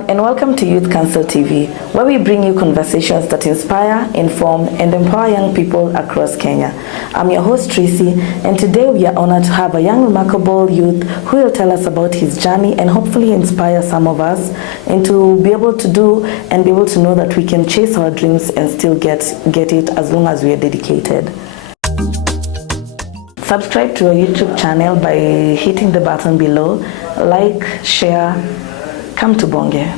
everyone, and welcome to Youth Council TV, where we bring you conversations that inspire, inform, and empower young people across Kenya. I'm your host, Tracy, and today we are honored to have a young, remarkable youth who will tell us about his journey and hopefully inspire some of us and to be able to do and be able to know that we can chase our dreams and still get it as long as we are dedicated. Subscribe to our YouTube channel by hitting the button below. Like, share, come to Bonge.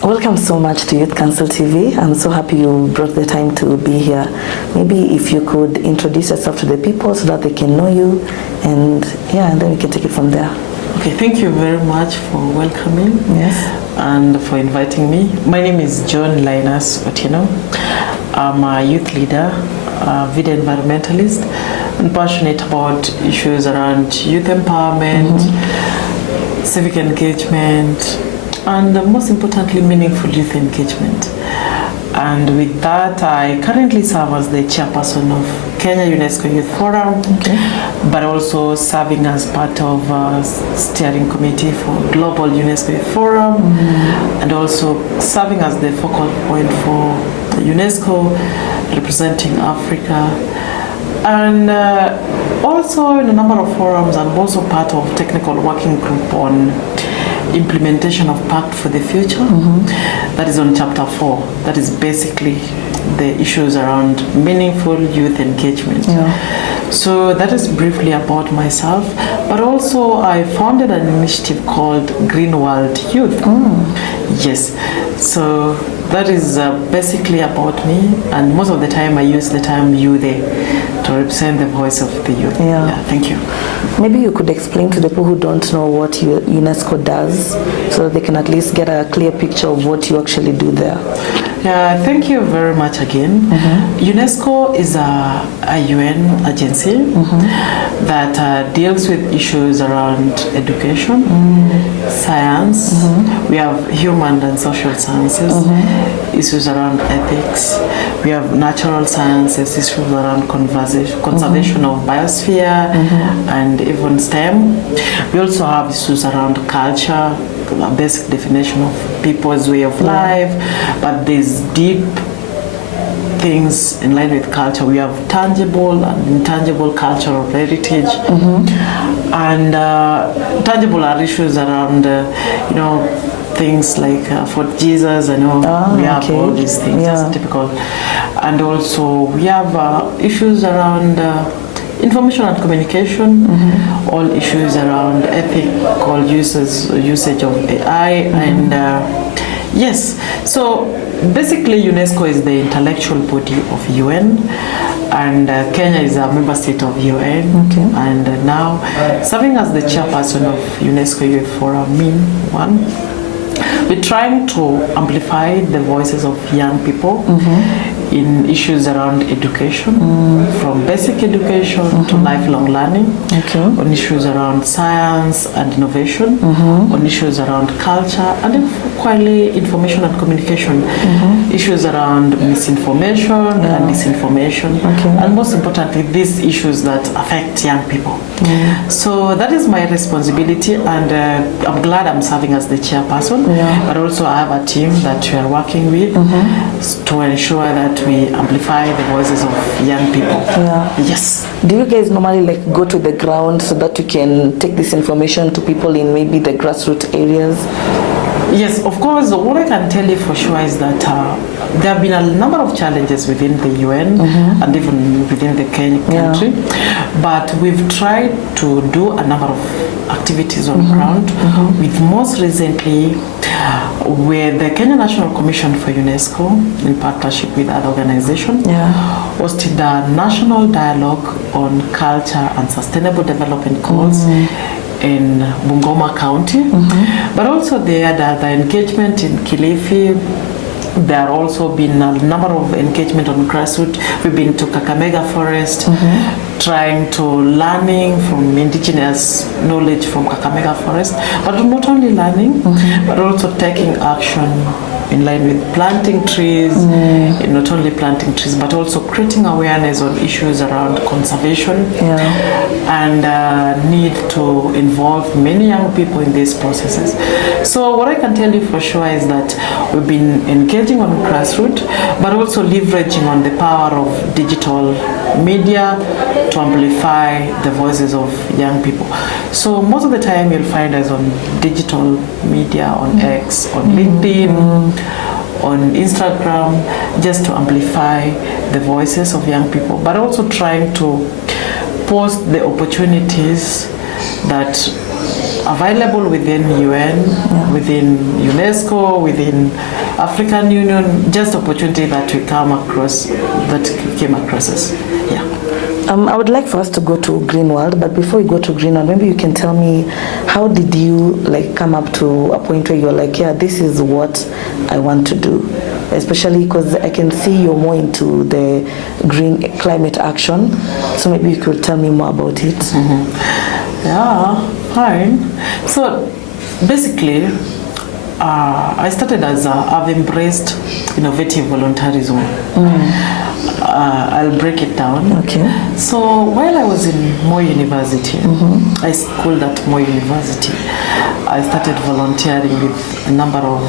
Welcome so much to Youth Council TV. I'm so happy you brought the time to be here. Maybe if you could introduce yourself to the people so that they can know you, and then we can take it from there. Okay, thank you very much for welcoming. Yes. And for inviting me. My name is John Linus Otieno. I'm a youth leader, a video environmentalist, and passionate about issues around youth empowerment, civic engagement, and most importantly, meaningful youth engagement. And with that, I currently serve as the chairperson of Kenya UNESCO Youth Forum, but also serving as part of a steering committee for Global UNESCO Youth Forum, and also serving as the focal point for UNESCO, representing Africa, and also in a number of forums. I'm also part of technical working group on implementation of Pact for the Future. That is on chapter 4. That is basically the issues around meaningful youth engagement. So that is briefly about myself, but also I founded an initiative called Green World Youth. Yes, so that is basically about me, and most of the time I use the term you there to represent the voice of the youth. Thank you. Maybe you could explain to the people who don't know what UNESCO does, so that they can at least get a clear picture of what you actually do there. Yeah, thank you very much again. UNESCO is a UN agency that deals with issues around education, science. We have human and social sciences, issues around ethics. We have natural sciences, issues around conservation of biosphere, and even STEM. We also have issues around culture, a basic definition of people's way of life, but there's deep things in line with culture. We have tangible and intangible cultural heritage, and tangible are issues around, things like for Jesus. I know we have all these things. It's typical, and also we have issues around information and communication, all issues around ethical usage of AI, and yes. So basically, UNESCO is the intellectual body of UN, and Kenya is a member state of UN, and now serving as the chairperson of UNESCO Youth Forum. We're trying to amplify the voices of young people in issues around education, from basic education to lifelong learning, on issues around science and innovation, on issues around culture, and equally information and communication, issues around misinformation and disinformation, and most importantly, these issues that affect young people. So that is my responsibility, and I'm glad I'm serving as the chairperson, but also I have a team that we are working with to ensure that we amplify the voices of young people. Yes. Do you guys normally go to the ground so that you can take this information to people in maybe the grassroots areas? Yes, of course. What I can tell you for sure is that there have been a number of challenges within the UN and even within the Kenya country, but we've tried to do a number of activities on ground, with most recently where the Kenya National Commission for UNESCO, in partnership with other organizations, hosted a national dialogue on culture and sustainable development goals in Bungoma County, but also they had other engagement in Kilifi. There have also been a number of engagement on grassroots. We've been to Kakamega Forest, trying to learning from indigenous knowledge from Kakamega Forest, but not only learning, but also taking action in line with planting trees, not only planting trees, but also creating awareness on issues around conservation and need to involve many young people in these processes. So what I can tell you for sure is that we've been engaging on grassroots, but also leveraging on the power of digital media to amplify the voices of young people. So most of the time you'll find us on digital media, on X, on LinkedIn, on Instagram, just to amplify the voices of young people, but also trying to post the opportunities that are available within UN, within UNESCO, within African Union, just opportunity that we come across, that came across us. Yeah. I would like for us to go to Green World, but before we go to Green World, maybe you can tell me, how did you come up to a point where you're like, yeah, this is what I want to do? Especially because I can see you're more into the green climate action, so maybe you could tell me more about it. Yeah, fine. So basically, I started as I've embraced innovative volunteerism. I'll break it down. Okay. So while I was in Moi University, I schooled at Moi University, I started volunteering with a number of,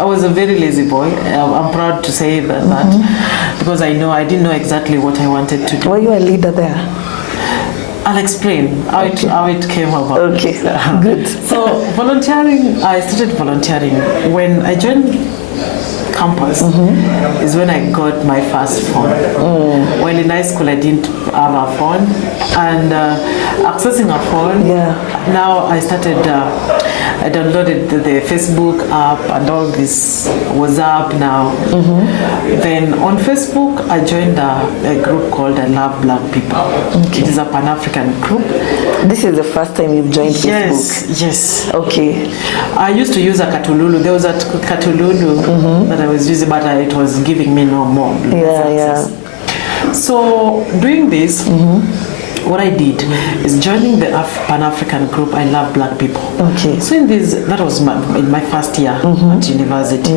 I was a very lazy boy. I'm proud to say that because I didn't know exactly what I wanted to do. Were you a leader there? I'll explain how it came about. Okay, good. So volunteering, I started volunteering when I joined campus is when I got my first phone. While in high school I didn't have a phone, and accessing a phone, now I started, I downloaded the Facebook app and all this WhatsApp now. Then on Facebook I joined a group called I Love Black People. Okay. It is a Pan-African group. This is the first time you've joined Facebook? Yes. Okay. I used to use a Katululu. There was a Katululu that I was using, but it was giving me no more. So doing this, what I did is joining the Pan-African group I Love Black People. Okay. So that was in my first year at university.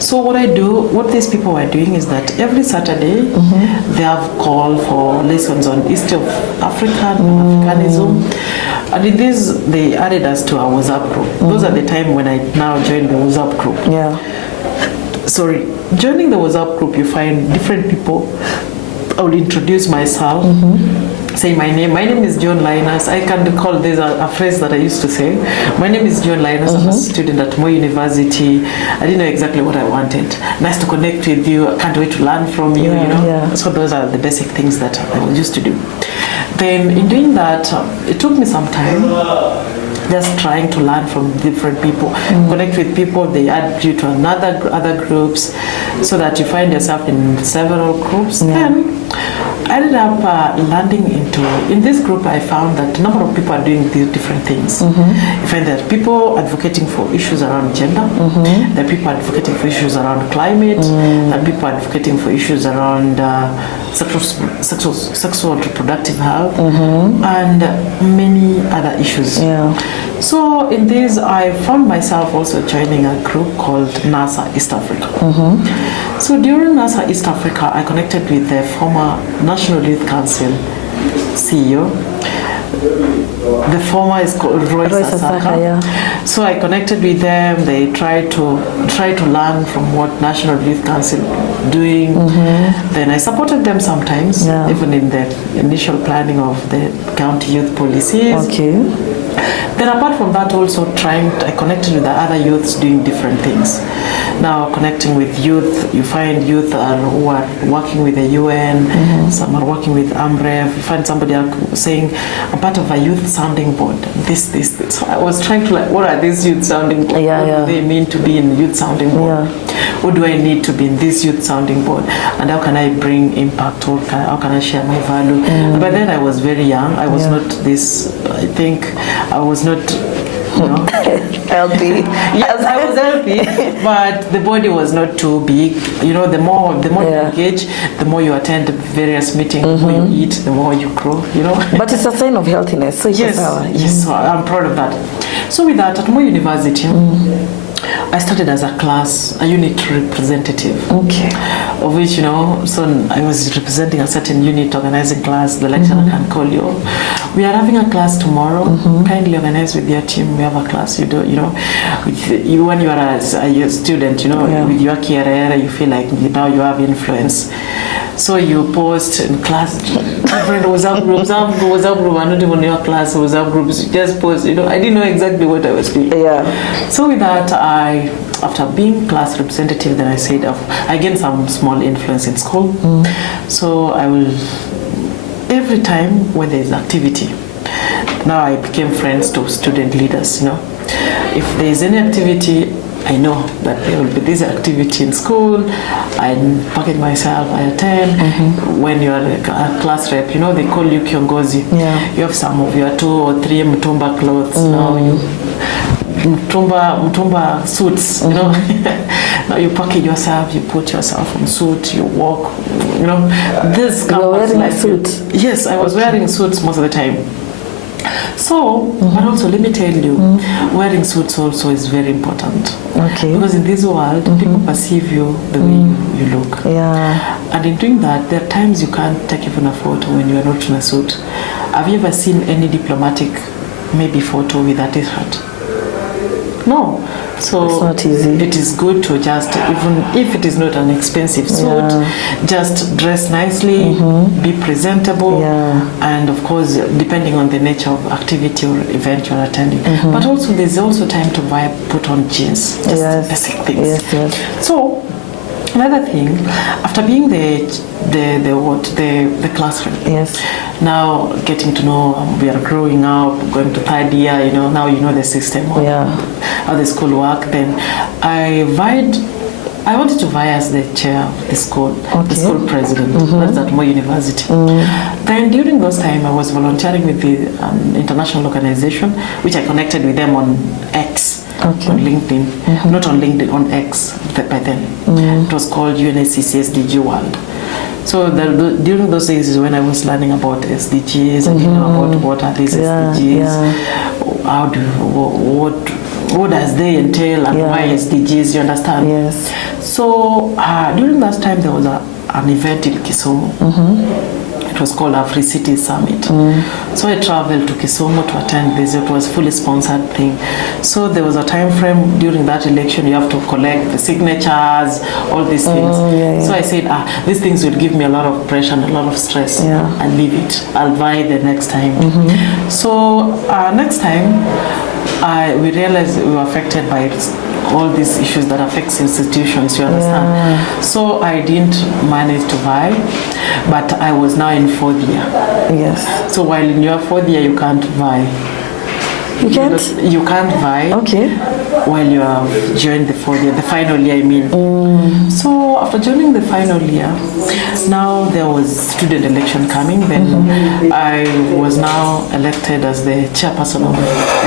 So what these people were doing is that every Saturday they have call for lessons on history of Africa, Africanism. And in this, they added us to our WhatsApp group. Those are the time when I now joined the WhatsApp group. Sorry, joining the WhatsApp group, you find different people. I will introduce myself, say my name. My name is John Linus. I can recall there's a phrase that I used to say. My name is John Linus. I'm a student at Moi University. I didn't know exactly what I wanted. Nice to connect with you. I can't wait to learn from you, So those are the basic things that I used to do. Then in doing that, it took me some time. Just trying to learn from different people, connect with people. They add you to other groups, so that you find yourself in several groups. Then I ended up landing in this group. I found that a number of people are doing these different things. You find that people advocating for issues around gender, there are people advocating for issues around climate, there are people advocating for issues around sexual reproductive health, and many other issues. So in this, I found myself also joining a group called NASA East Africa. So during NASA East Africa, I connected with the former National Youth Council CEO. The former is called Roy Sasaka. So I connected with them. They tried to learn from what National Youth Council doing. Then I supported them sometimes, even in the initial planning of the county youth policies. Then apart from that, also I connected with the other youths doing different things. Now connecting with youth, you find youth who are working with the UN, some are working with AMREF. You find somebody saying, I'm part of a youth sounding board. This. So I was trying to what are these youth sounding board? What do they mean to be in the youth sounding board? What do I need to be in this youth sounding board? And how can I bring impact? How can I share my value? But then I was very young. I was not this, I think I was not healthy. Yes, I was healthy, but the body was not too big. The more you engage, the more you attend various meetings, the more you eat, the more you grow. But it's a sign of healthiness. So yes, so I'm proud of that. So with that, at Moi University, I started as a unit representative. Okay. Of which, so I was representing a certain unit, organizing class. The lecturer can call you. We are having a class tomorrow. Kindly organize with your team. We have a class. You do, with you when you are a student, with your career, you feel like now you have influence. So you post in class, different WhatsApp groups, I'm not even in your class, WhatsApp groups, you just post, I didn't know exactly what I was doing. Yeah. So with that, after being class representative, then I said, I gained some small influence in school. So I will, every time when there is activity, now I became friends to student leaders, If there is any activity, I know that there will be this activity in school. I package myself, I attend. When you are a class rep, they call you Kiongozi. Yeah. You have some of your 2 or 3 Mutumba clothes. Now you Mutumba suits, Now you package yourself, you put yourself in suit, you walk, This you were wearing like a suit? Yes, I was wearing suits most of the time. So, but also let me tell you, wearing suits also is very important. Okay. Because in this world, people perceive you the way you look. Yeah. And in doing that, there are times you can't take even a photo when you are not in a suit. Have you ever seen any diplomatic, maybe photo with a t-shirt? No. So it's not easy. It is good to just, even if it is not an expensive suit, just dress nicely, be presentable, and of course, depending on the nature of activity or event you're attending. But also, there's also time to put on jeans, just basic things. Yes. So, another thing, after being the classroom, now getting to know, we are growing up, going to 3rd year, now you know the system of how the school work. Then I wanted to vie as the chair of the school, the school president. That's at Moi University. Then during those time, I was volunteering with the international organization, which I connected with them on X. On LinkedIn, not on LinkedIn, on X by then. It was called UNESCO SDG World. So during those days is when I was learning about SDGs, I didn't know about what are these SDGs, what does they entail, and why SDGs, you understand? Yes. So during that time there was an event in Kisumu. It was called Free City Summit. So I traveled to Kisumu to attend this. It was a fully sponsored thing. So there was a time frame during that election. You have to collect the signatures, all these things. So I said, these things will give me a lot of pressure and a lot of stress. I'll leave it. I'll vie the next time. So next time, we realized we were affected by all these issues that affects institutions, you understand? So I didn't manage to vie, but I was now in 4th year. Yes. So while in your 4th year, you can't vie. You can't? You can't vie. Okay. While you have joined the 4th year, the final year, I mean. So after joining the final year, now there was student election coming. Then I was now elected as the chairperson of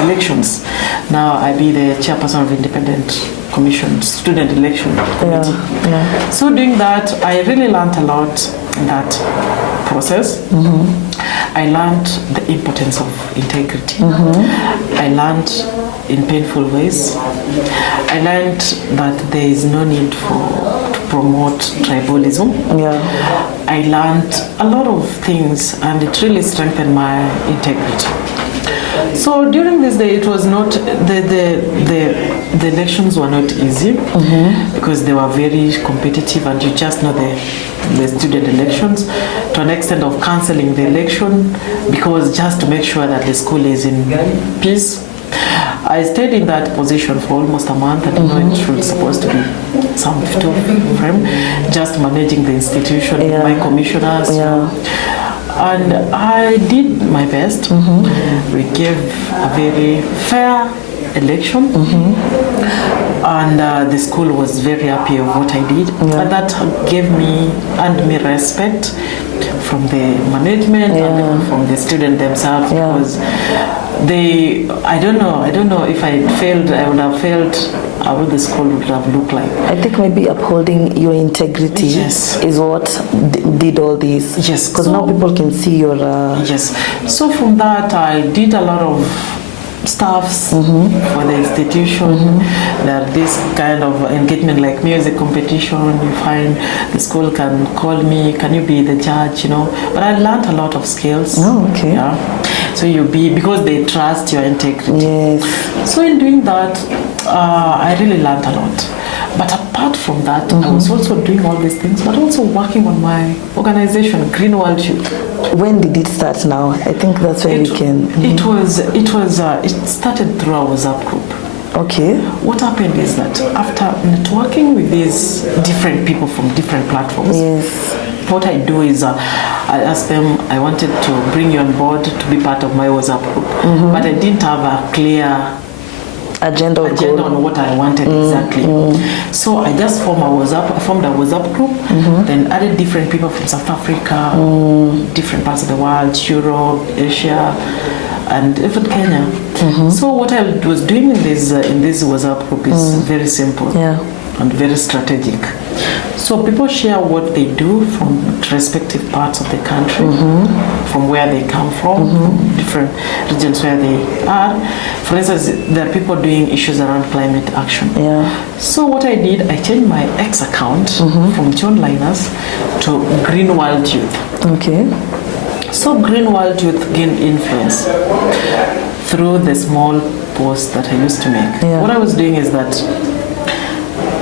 elections. Now I be the chairperson of independent commission, student election committee. So doing that, I really learned a lot in that process. I learned the importance of integrity. I learned in painful ways. I learned that there is no need to promote tribalism. I learned a lot of things, and it really strengthened my integrity. So during this day, it was not the elections were not easy because they were very competitive, and you just know the student elections, to an extent of cancelling the election because just to make sure that the school is in peace. I stayed in that position for almost a month, and it was supposed to be some frame, just managing the institution with my commissioners. And I did my best. We gave a very fair election, and the school was very happy of what I did. And that gave me respect from the management and from the students themselves, because I don't know if I had failed, I would have failed. How the school would have looked like. I think maybe upholding your integrity is what did all this. Yes. Because now people can see your... Yes. So from that, I did a lot of staffs for the institution. There are this kind of engagement like music competition. You find the school can call me, can you be the judge, you know. But I learned a lot of skills. Oh, okay. Yeah. So because they trust your integrity. Yes. So in doing that, I really learned a lot. But apart from that, I was also doing all these things, but also working on my organization, Green World Youth. When did it start now? I think that's when we can... It started through our WhatsApp group. Okay. What happened is that after networking with these different people from different platforms, yes, what I do is I ask them, I wanted to bring you on board to be part of my WhatsApp group, but I didn't have a clear agenda on what I wanted exactly. So I just formed a WhatsApp group, then added different people from South Africa, different parts of the world, Europe, Asia, and even Kenya. So what I was doing in this WhatsApp group is very simple and very strategic. So people share what they do from respective parts of the country, from where they come from different regions where they are. For instance, there are people doing issues around climate action. So what I did, I changed my X account from John Linus to Green World Youth. Okay. So Green World Youth gained influence through the small posts that I used to make. What I was doing is that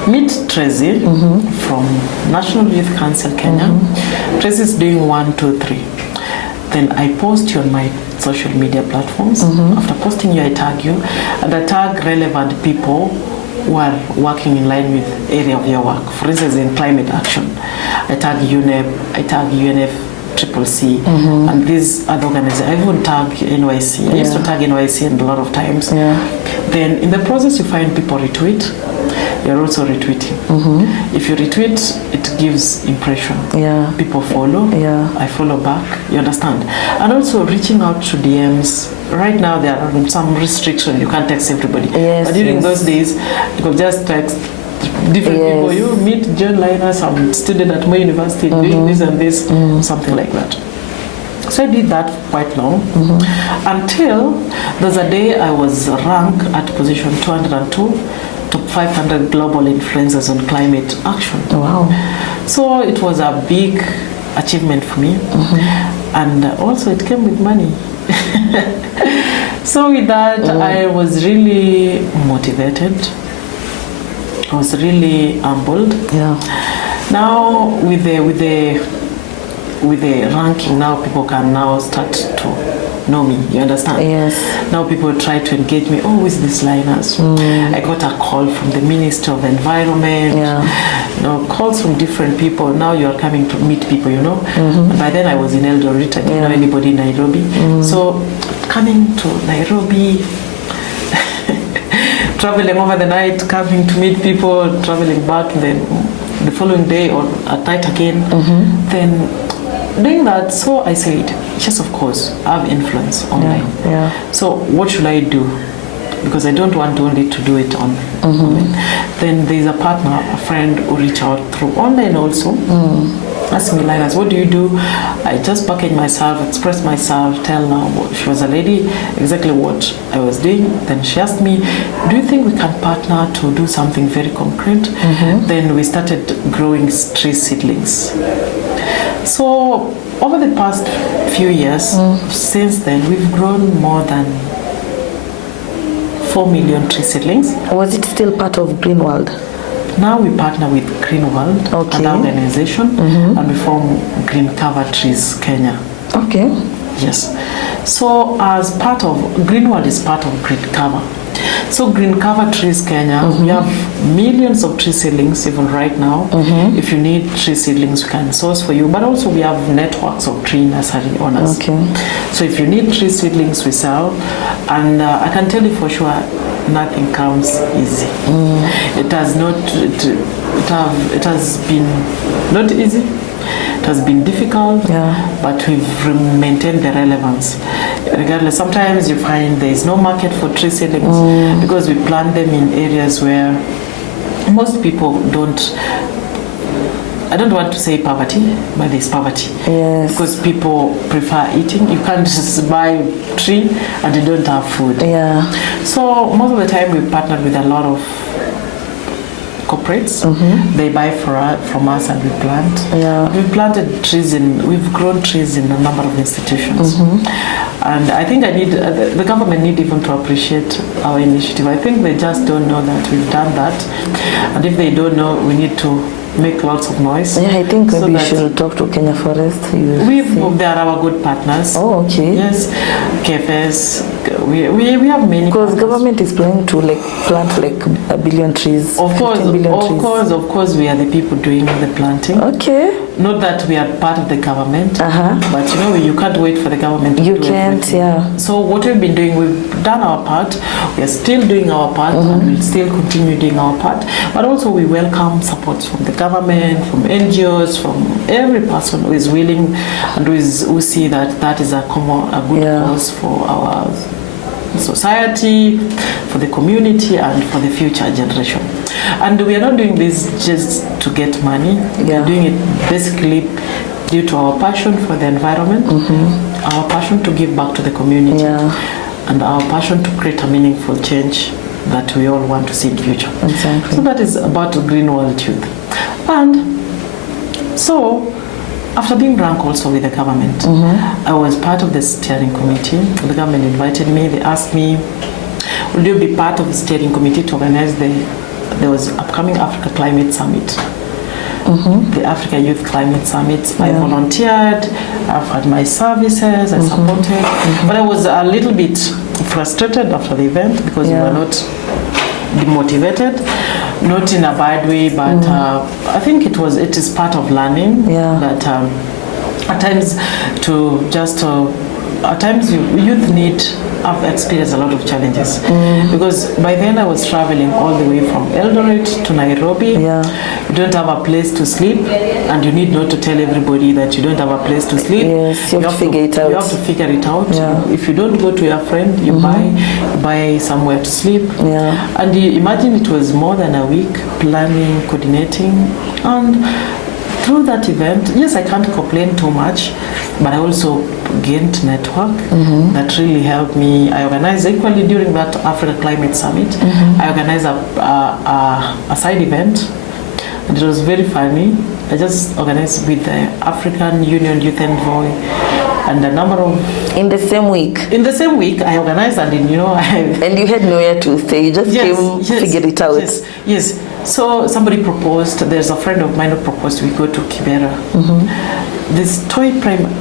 meet Tracy from National Youth Council Kenya. Tracy is doing 1, 2, 3. Then I post you on my social media platforms. After posting you, I tag you, and I tag relevant people who are working in line with area of your work. For instance, in climate action, I tag UNEP, I tag UNFCCC, and these other organizations. I even tag NYC. I used to tag NYC and a lot of times. Then in the process, you find people retweet. You're also retweeting. If you retweet, it gives impression. People follow. I follow back. You understand? And also reaching out to DMs. Right now there are some restrictions. You can't text everybody. But during those days, you could just text different people. You meet John Linus, I'm a student at my university, doing this and this, something like that. So I did that quite long until there's a day I was ranked at position 202. Top 500 global influencers on climate action. Wow. So it was a big achievement for me. And also it came with money. So with that, I was really motivated. I was really humbled. Now with the ranking, now people can now start to know me, you understand? Now people try to engage me. Oh, who is this Linus? I got a call from the Minister of Environment. You know, calls from different people. Now you are coming to meet people, you know. By then I was in Eldoret. I didn't know anybody in Nairobi. So coming to Nairobi, traveling over the night, coming to meet people, traveling back, then the following day or at night again, then doing that. So I said, yes, of course, I have influence online. So what should I do? Because I don't want only to do it on online. Then there's a partner, a friend who reached out through online also, asking me, Linus, what do you do? I just package myself, express myself, tell her. She was a lady, exactly what I was doing. Then she asked me, do you think we can partner to do something very concrete? Then we started growing tree seedlings. So over the past few years, since then, we've grown more than 4 million tree seedlings. Was it still part of Green World? Now we partner with Green World, an organization, and we form Green Cover Trees Kenya. Okay. Yes. So as part of, Green World is part of Green Cover. So Green Cover Trees Kenya, we have millions of tree seedlings even right now. If you need tree seedlings, we can source for you. But also we have networks of tree nursery owners. So if you need tree seedlings, we sell. And I can tell you for sure, nothing comes easy. It has not. It has been not easy. It has been difficult, but we've maintained the relevance. Regardless, sometimes you find there is no market for tree seedlings because we plant them in areas where most people don't I don't want to say poverty, but there's poverty. Yes. Because people prefer eating. You can't just buy a tree and you don't have food. Yeah. So most of the time we partnered with a lot of corporates. They buy from us and we plant. Yeah. We've planted trees we've grown trees in a number of institutions. And I think the government need even to appreciate our initiative. I think they just don't know that we've done that. And if they don't know, we need to make lots of noise. Yeah, I think so maybe you should talk to Kenya Forest. They are our good partners. Oh, okay. Yes, KFS. We have many. Because partners. Government is planning to plant like 1 billion trees. Of course, we are the people doing the planting. Okay. Not that we are part of the government, but you can't wait for the government to do can't, everything. yeah. So what we've been doing, we've done our part. We are still doing our part, and we'll still continue doing our part. But also we welcome support from the government, from NGOs, from every person who is willing and who see that is a good cause for our society, for the community, and for the future generation. And we are not doing this just to get money. We are doing it basically due to our passion for the environment, our passion to give back to the community, and our passion to create a meaningful change that we all want to see in the future. Exactly. So that is about Green World Youth. And so after being ranked also with the government, I was part of the steering committee. The government invited me. They asked me, will you be part of the steering committee to organize there was upcoming Africa Climate Summit, the Africa Youth Climate Summit. I volunteered, I've had my services, I supported, but I was a little bit frustrated after the event because we were not demotivated, not in a bad way, but I think it is part of learning that at times youth need. I've experienced a lot of challenges because by then I was traveling all the way from Eldoret to Nairobi. You don't have a place to sleep, and you need not to tell everybody that you don't have a place to sleep. Yes, you have to figure it out. You have to figure it out. If you don't go to your friend, you buy somewhere to sleep. And you imagine it was more than a week planning, coordinating, and through that event, yes, I can't complain too much, but I also gained network that really helped me. I organized equally during that Africa Climate Summit. I organized a side event, and it was very funny. I just organized with the African Union Youth Envoy and a number of... In the same week? In the same week, I organized, and And you had nowhere to stay, you just figured it out. Yes. So somebody proposed, there's a friend of mine who proposed we go to Kibera. This Toy Primary.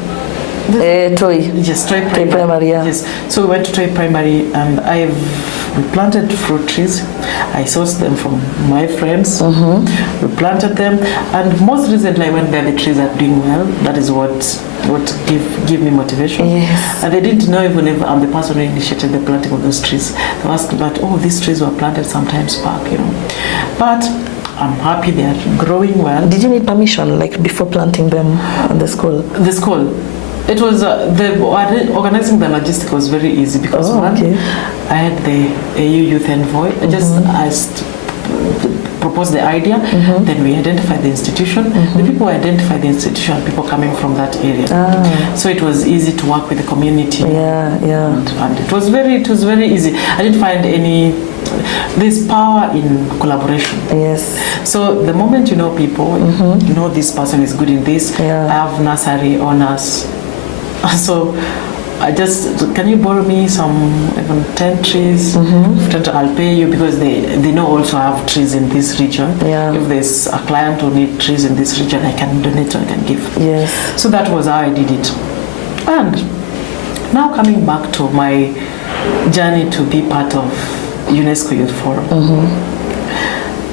Toy. Yes, Toy Primary, Yes. So we went to Toy Primary, and we planted fruit trees. I sourced them from my friends. We planted them, and most recently I went there. The trees are doing well. That is what give me motivation. Yes. And they didn't know even if I'm the person who initiated the planting of those trees. They asked about, these trees were planted sometimes back, But I'm happy they are growing well. Did you need permission, before planting them at the school? The school. It was organizing the logistics was very easy because I had the AU Youth Envoy. I just proposed the idea, then we identified the institution. The people who identified the institution are people coming from that area. So it was easy to work with the community. And it was very easy. I didn't find there's power in collaboration. Yes. So the moment you know people, you know this person is good in this. I have nursery owners. So can you borrow me some even 10 trees? I'll pay you because they know also I have trees in this region. If there's a client who needs trees in this region, I can donate or I can give. Yes. So that was how I did it. And now coming back to my journey to be part of UNESCO Youth Forum.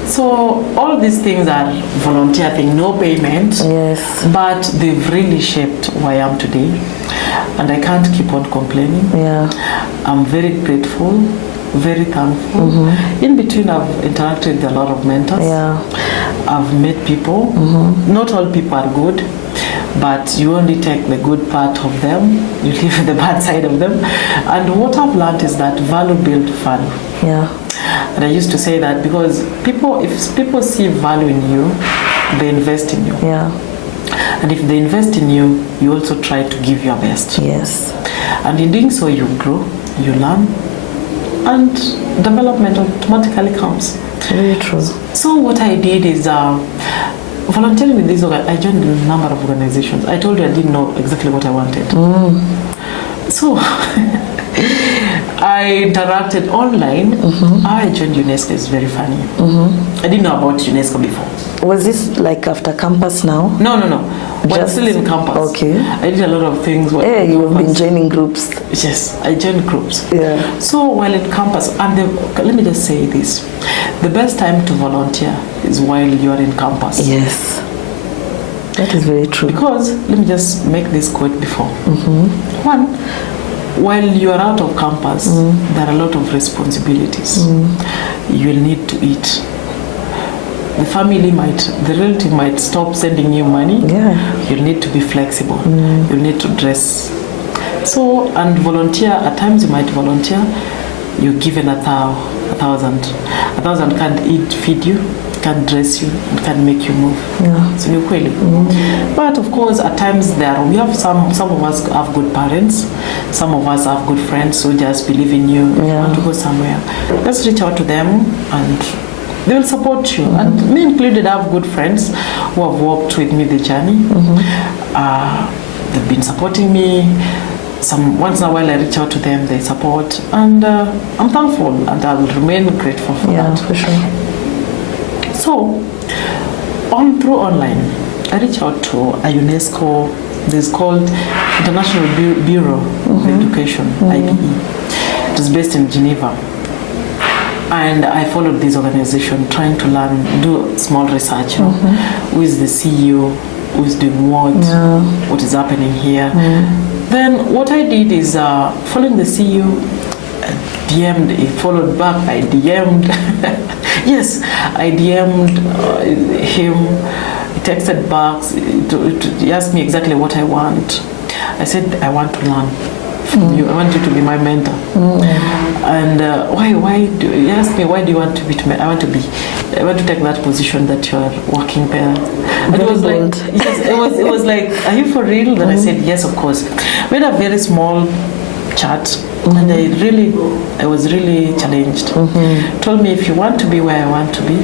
So all these things are volunteer thing, no payment. Yes. But they've really shaped who I am today. And I can't keep on complaining. I'm very grateful, very thankful. In between, I've interacted with a lot of mentors. I've met people. Not all people are good, but you only take the good part of them, you leave the bad side of them. And what I've learned is that value builds value. And I used to say that because if people see value in you, they invest in you. Yeah. And if they invest in you, you also try to give your best. Yes. And in doing so, you grow, you learn, and development automatically comes. Very true. So what I did is volunteering with this, I joined a number of organizations. I told you I didn't know exactly what I wanted. So I interacted online. How I joined UNESCO is very funny. I didn't know about UNESCO before. Was this like after campus now? No. When still in campus. Okay. I did a lot of things. Yeah, you've been joining groups. Yes, I joined groups. Yeah. So while in campus, and let me just say this, the best time to volunteer is while you are in campus. Yes. That is very true. Because, let me just make this quote before. One, while you are out of campus, there are a lot of responsibilities. You will need to eat. The relative might stop sending you money. Yeah. You'll need to be flexible. You'll need to dress. So, and volunteer, at times you might volunteer, you're given 1,000. 1,000 can't feed you, can't dress you, and can't make you move. Yeah. So you're quailing. But of course, at times we have some of us have good parents, some of us have good friends who just believe in you. If you want to go somewhere, just reach out to them and they will support you. And me included, I have good friends who have walked with me the journey. They've been supporting me. Once in a while I reach out to them, they support, and I'm thankful, and I'll remain grateful for that. For sure. So, through online, I reach out to a UNESCO. This is called International Bureau of Education, IBE. It is based in Geneva. And I followed this organization, trying to learn, do small research. Who is the CEO? Who is doing what? What is happening here? Then what I did is, following the CEO, DM'd, he followed back, I DM'd. Yes, I DM'd him, he texted back, he asked me exactly what I want. I said, I want to learn from you, I want you to be my mentor. And he asked me, why do you want to be, I want to take that position that you are working there. And it was like, yes, it was like, are you for real? Then I said, yes, of course. We had a very small chat, and I was really challenged. Told me, if you want to be where I want to be,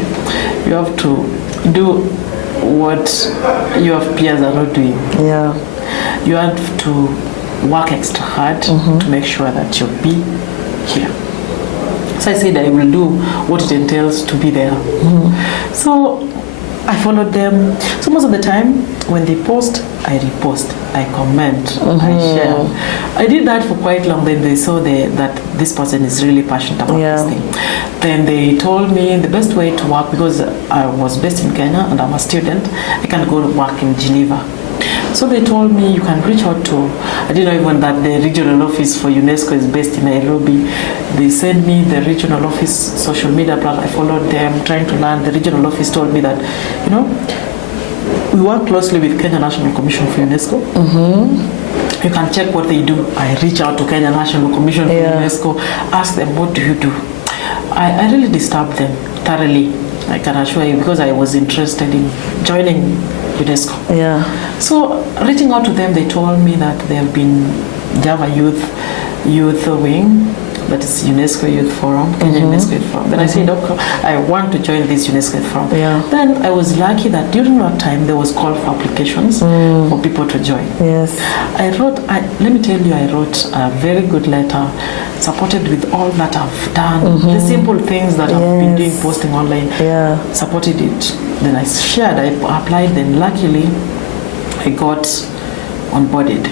you have to do what your peers are not doing. Yeah. You have to work extra hard to make sure that you'll be here. So I said I will do what it entails to be there. So I followed them. So most of the time when they post, I repost, I comment, I share. I did that for quite long. Then they saw that this person is really passionate about this thing. Then they told me the best way to work, because I was based in Kenya and I'm a student, I can go to work in Geneva. So they told me you can reach out to, I didn't know even that the regional office for UNESCO is based in Nairobi. They sent me the regional office social media platform. I followed them, trying to learn. The regional office told me that, we work closely with Kenya National Commission for UNESCO. You can check what they do. I reach out to Kenya National Commission for UNESCO, ask them, what do you do? I really disturbed them thoroughly, I can assure you, because I was interested in joining UNESCO. So reaching out to them, they told me that they have a youth wing, that is UNESCO Youth Forum, Kenya UNESCO Youth Forum. Then I said, okay, I want to join this UNESCO Youth Forum. Then I was lucky that during that time there was call for applications for people to join. Let me tell you, I wrote a very good letter, supported with all that I've done, the simple things that I've been doing, posting online, supported it. Then I shared, I applied, then luckily I got onboarded.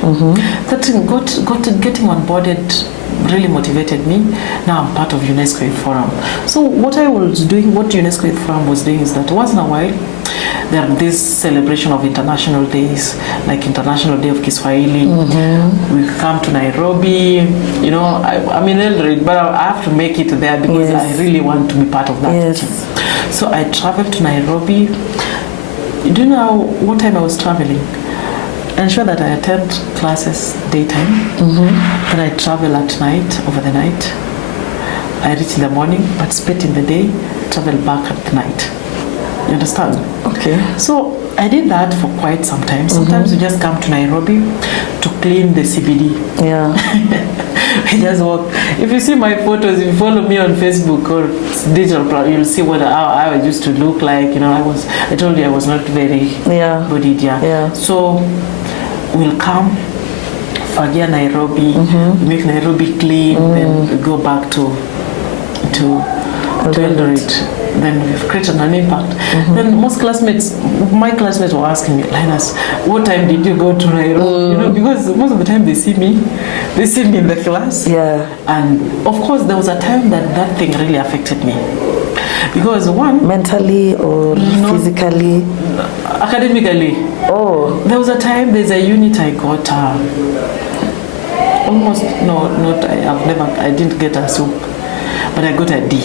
Getting onboarded really motivated me. Now I'm part of UNESCO Youth Forum. So what I was doing, what UNESCO Youth Forum was doing, is that once in a while there are this celebration of international days, like International Day of Kiswahili. We come to Nairobi, I'm in Eldoret, but I have to make it there because I really want to be part of that team. So I traveled to Nairobi. Do you know what time I was traveling? Ensure that I attend classes daytime. Then I travel at night, over the night. I reach in the morning, participate in the day, travel back at night. You understand? Okay. So I did that for quite some time. Sometimes we just come to Nairobi to clean the CBD. Yeah. I just walk. If you see my photos, if you follow me on Facebook or digital, you'll see how I used to look like. You know, I told you I was not very bodied. Yeah. So we'll come, fagia Nairobi, make Nairobi clean, then we go back to Eldoret. Then we've created an impact. Then my classmates were asking me, Linus, what time did you go to Nairobi? You know, because most of the time they see me in the class. Yeah. And of course, there was a time that thing really affected me. Because one... Mentally or physically? Academically. Oh. There was a time, there's a unit I got, I didn't get a soup, but I got a D.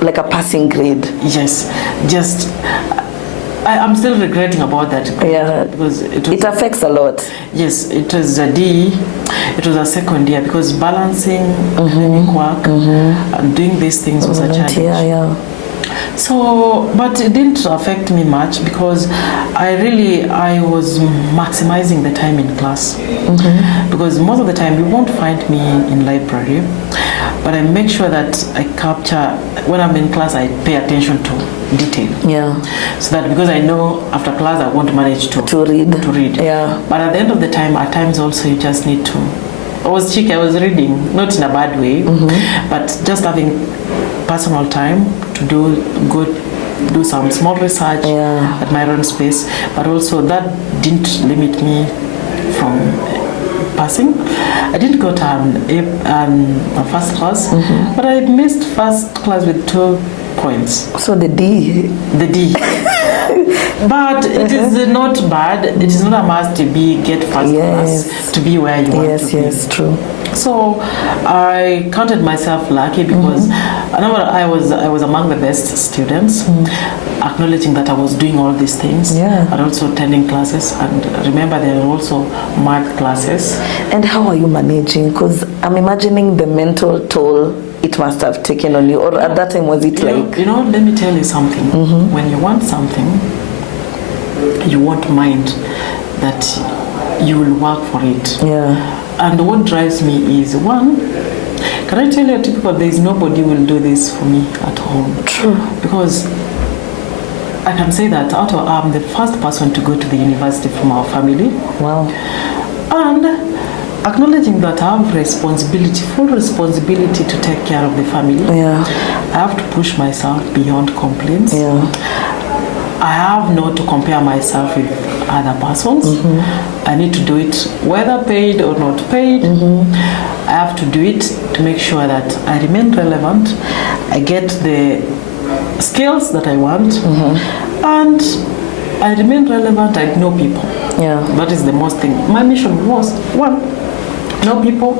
Like a passing grade. Yes, I'm still regretting about that. Yeah, because it affects a lot. Yes, it was a D. It was a second year because balancing academic work and doing these things was a challenge. Yeah. So, but it didn't affect me much because I was maximizing the time in class. Because most of the time you won't find me in library, but I make sure that I capture, when I'm in class, I pay attention to detail. Yeah. So that because I know after class I won't manage to read. Yeah. But at the end of the time, at times also you just need to. I was cheeky, I was reading, not in a bad way, but just having personal time to do some small research at my own space. But also that didn't limit me from passing. I didn't go to a first class, but I missed first class with 2 points. So the D. But it is not bad. It is not a must to get first class to be where you want to be. Yes, true. So I counted myself lucky because I was among the best students, acknowledging that I was doing all these things, and also attending classes. And remember, there are also math classes. And how are you managing? Because I'm imagining the mental toll it must have taken on you. Or at that time, was it like... let me tell you something. When you want something, you won't mind that you will work for it. Yeah. And what drives me is, one, can I tell you there is nobody will do this for me at home. True. Because I can say that I'm the first person to go to the university from our family. Wow. And acknowledging that I have full responsibility to take care of the family. Yeah. I have to push myself beyond complaints. Yeah. I have not to compare myself with other persons. I need to do it whether paid or not paid. I have to do it to make sure that I remain relevant. I get the skills that I want, and I remain relevant. I know people. Yeah. That is the most thing. My mission was, one, know people,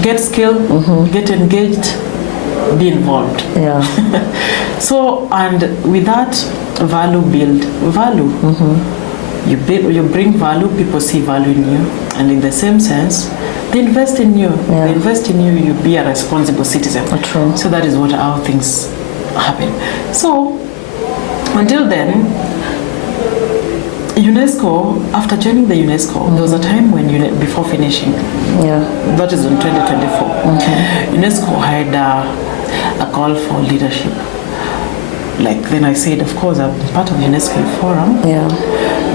get skill, get engaged, be involved. Yeah. So, and with that, build value. You bring value, people see value in you, and in the same sense, they invest in you. Yeah. They invest in you, you be a responsible citizen. True. So that is how things happen. So, until then, UNESCO, after joining the UNESCO, there was a time when, before finishing, that is in 2024, UNESCO had a call for leadership. Then I said, of course, I've been part of the UNESCO forum. Yeah.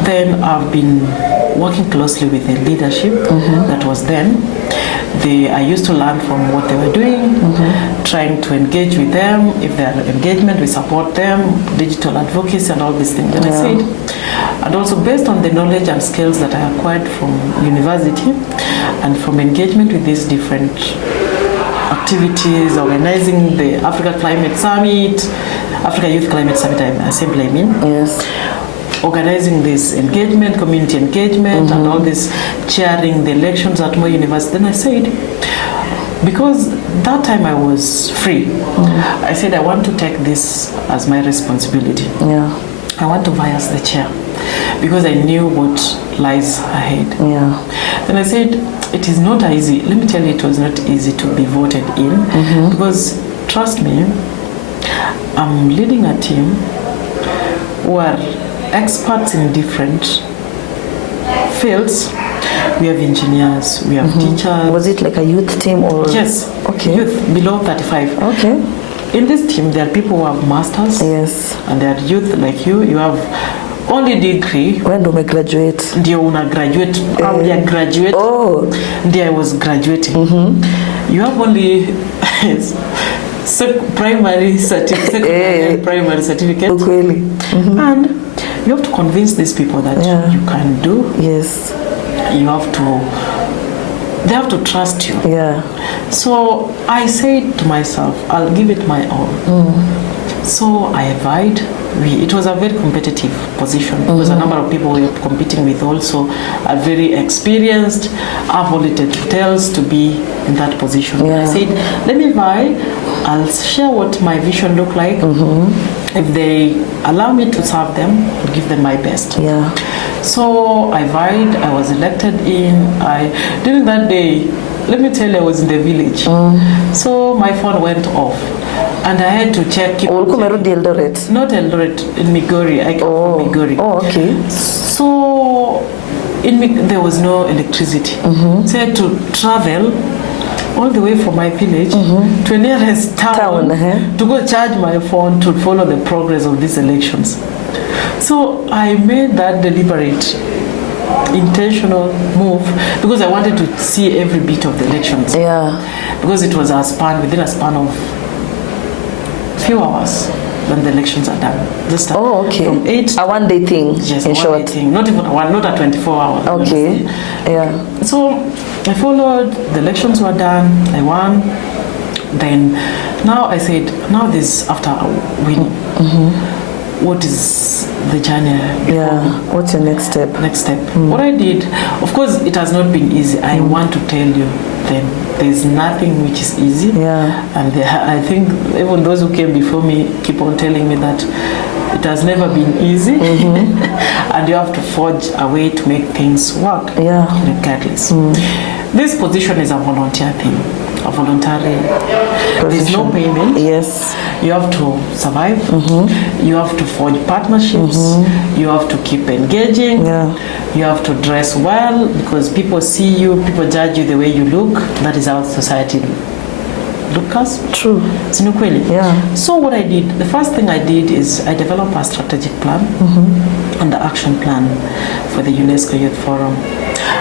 Then I've been working closely with the leadership that was then. I used to learn from what they were doing, trying to engage with them. If there are engagement, we support them, digital advocacy and all these things. Then I said, and also based on the knowledge and skills that I acquired from university and from engagement with these different activities, organizing the Africa Climate Summit, Africa Youth Climate Summit, I mean. Yes. Organizing this engagement, community engagement, and all this chairing the elections at Moi University. Then I said, because that time I was free, I said I want to take this as my responsibility. Yeah. I want to vie as the chair because I knew what lies ahead. Yeah. Then I said, it is not easy. Let me tell you, it was not easy to be voted in because, trust me, I'm leading a team who are experts in different fields. We have engineers, we have teachers. Was it like a youth team or? Yes, Okay. youth below 35. Okay. In this team, there are people who have masters, Yes. and there are youth like you. You have only degree. When do we graduate? Ndio una graduate. I graduate. Oh. Ndio I was graduating. You have only primary certificate, and primary certificate, Ukweli. and you have to convince these people that Yeah. you can do. Yes. You have to. They have to trust you. Yeah. So I said to myself, I'll give it my all. So I applied. It was a very competitive position because a number of people we were competing with also are very experienced, have all the details to be in that position. Yeah. I said, let me vie. I'll share what my vision look like. If they allow me to serve them, I'll give them my best. Yeah. So I vied, I was elected in. During that day, let me tell you, I was in the village. So my phone went off. And I had to check. Ulikuwa umerudi Eldoret? Not Eldoret, in Migori. I came from Migori. Oh, okay. So there was no electricity. So I had to travel all the way from my village to a nearest town to go charge my phone to follow the progress of these elections. So I made that deliberate, intentional move because I wanted to see every bit of the elections. Yeah. Because it was within a span of few hours when the elections are done. Just okay. From 8 a one day thing. Yes, in a short. one day thing. Not even one, not a 24 hours. Okay. Yeah. So I followed. The elections were done. I won. Then now I said, now this after winning. What is the journey? Yeah. What's your next step? Next step. What I did, of course, it has not been easy. I want to tell you, then there's nothing which is easy. Yeah. And I think even those who came before me keep on telling me that it has never been easy, and you have to forge a way to make things work. Yeah. Regardless. This position is a volunteer thing. A voluntary. There's no payment. Yes. You have to survive. You have to forge partnerships. You have to keep engaging. Yeah. You have to dress well because people see you, people judge you the way you look. That is how society looks us. True. Sinukweli. Yeah. So what I did, the first thing I did is I developed a strategic plan and the action plan for the UNESCO Youth Forum.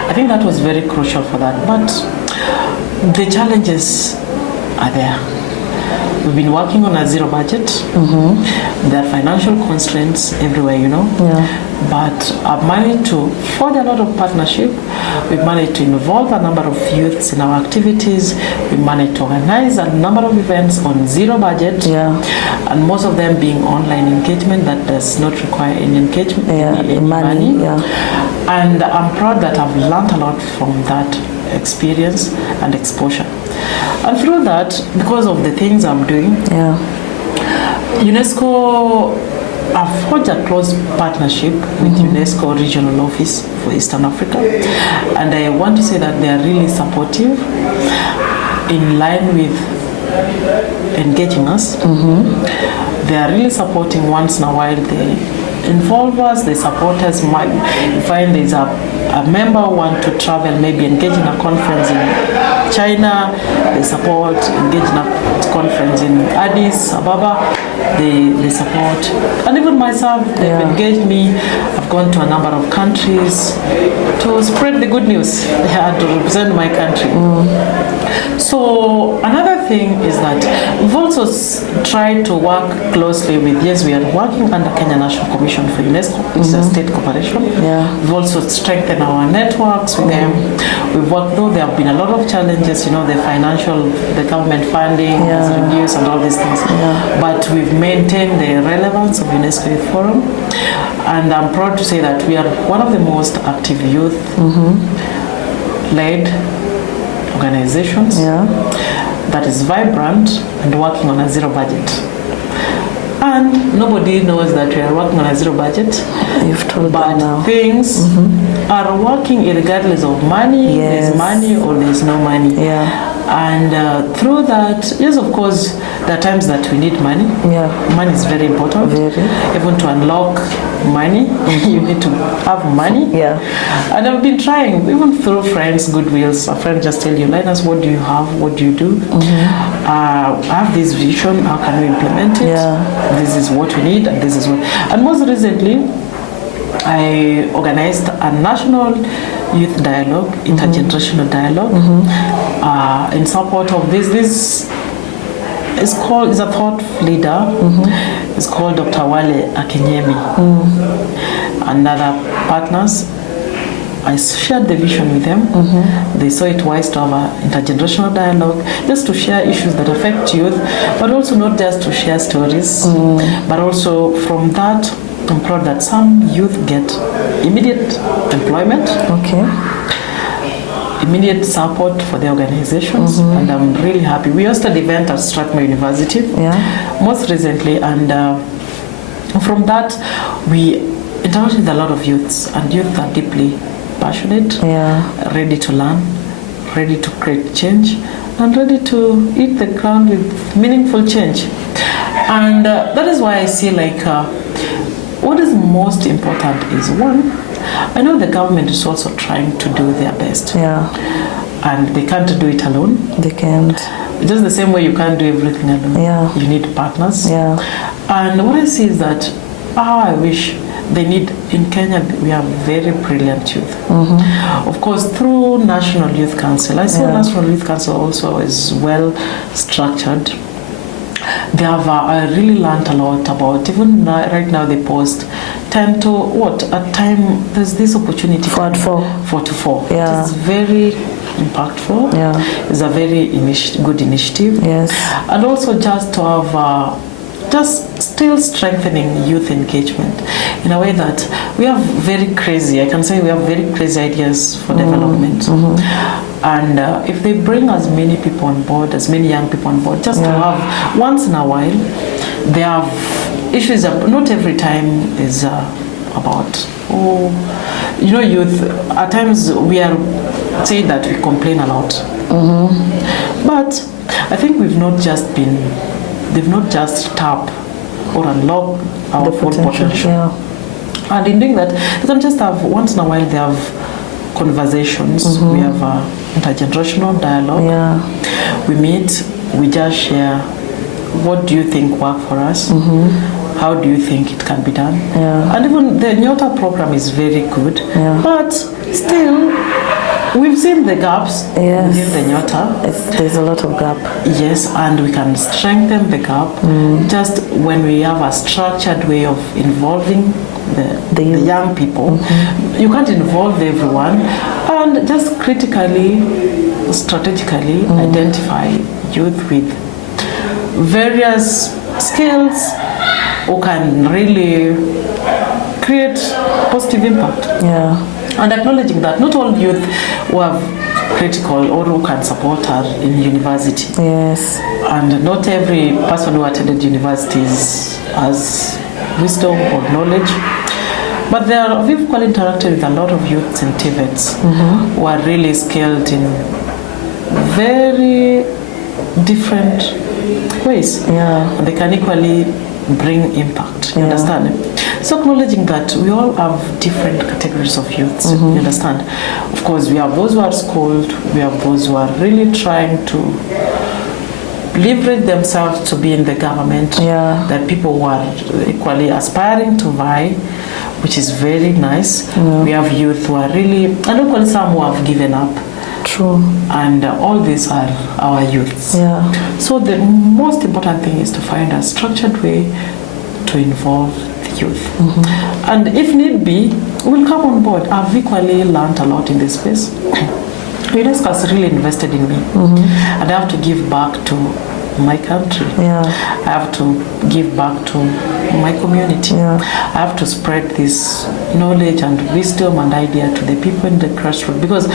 I think that was very crucial for that. But the challenges are there. We've been working on a zero budget. There are financial constraints everywhere, you know. Yeah. But I've managed to forge a lot of partnership. We've managed to involve a number of youths in our activities. We managed to organize a number of events on zero budget. Yeah. And most of them being online engagement that does not require any engagement, any money. Yeah. And I'm proud that I've learned a lot from that experience and exposure. And through that, because of the things I'm doing, Yeah. UNESCO, I've forged a close partnership with UNESCO Regional Office for Eastern Africa. And I want to say that they are really supportive in line with engaging us. They are really supporting once in a while. They involve us, they support us. Might find there's a member who want to travel, maybe engage in a conference in China, they support, engage in a conference in Addis Ababa, they support. And even myself, they've engaged me. I've gone to a number of countries to spread the good news, to represent my country. So another thing is that we've also tried to work closely with, we are working under Kenya National Commission for UNESCO, it's a state corporation. Yeah. We've also strengthened our networks with them. We've worked, though there have been a lot of challenges, you know, the government funding has reduced and all these things. But we've maintained the relevance of UNESCO Youth Forum. And I'm proud to say that we are one of the most active youth-led organizations that is vibrant and working on a zero budget. And nobody knows that we are working on a zero budget. You've told but them now. Things are working regardless of money. There's money or there's no money. And through that, yes, of course, there are times that we need money. Yeah. Money is very important. Even to unlock money, you need to have money. Yeah. And I've been trying, even through friends' goodwills. A friend just tell you, Linus, what do you have? What do you do? I have this vision. How can we implement it? Yeah. This is what we need, and this is what. And most recently, I organized a national youth dialogue, intergenerational dialogue, in support of this. This is a thought leader. It's called Dr. Wale Akinyemi. And other partners. I shared the vision with them. They saw it wise to have an intergenerational dialogue, just to share issues that affect youth, but also not just to share stories, but also from that, I'm proud that some youth get immediate employment, immediate support for their organizations, and I'm really happy. We hosted an event at Strathmore University most recently, and from that, we interacted with a lot of youths, and youth are deeply passionate, ready to learn, ready to create change, and ready to hit the ground with meaningful change. And that is why I see like what is most important is, one, I know the government is also trying to do their best. And they can't do it alone. They can't. Just the same way you can't do everything alone. You need partners. And what I see is that, I wish they need, in Kenya, we have very brilliant youth. Of course, through National Youth Council, I saw National Youth Council also is well structured. They have, I really learned a lot about, even right now they post 10 to what, at time, there's this opportunity. 4 to 4. It's very impactful. It's a very good initiative. And also just to have, just still strengthening youth engagement in a way that we have very crazy, I can say we have very crazy ideas for development. And if they bring as many people on board, as many young people on board, just to have once in a while, they have issues that not every time is about, youth. At times we are saying that we complain a lot. But I think they've not just tapped or unlocked our full potential. And in doing that, they can just have, once in a while, they have conversations. We have intergenerational dialogue. We meet, we just share, what do you think work for us? How do you think it can be done? And even the Nyota program is very good. But still, we've seen the gaps within the Nyota. There's a lot of gap. Yes, and we can strengthen the gap just when we have a structured way of involving the young people. You can't involve everyone, and just critically, strategically identify youth with various skills who can really create positive impact. And acknowledging that not all youth who have critical or who can support are in university. And not every person who attended universities has wisdom or knowledge. But we've equally interacted with a lot of youths in TVETs who are really skilled in very different ways. And they can equally bring impact. You understand? So acknowledging that we all have different categories of youths, you understand? Of course, we have those who are schooled, we have those who are really trying to leverage themselves to be in the government. There are people who are equally aspiring to vie, which is very nice. We have youth who are really, and equally some who have given up. And all these are our youths. So the most important thing is to find a structured way to involve youth. And if need be, we'll come on board. I've equally learned a lot in this space. UNESCO has really invested in me. And I have to give back to my country. I have to give back to my community. I have to spread this knowledge and wisdom and idea to the people in the grassroots, because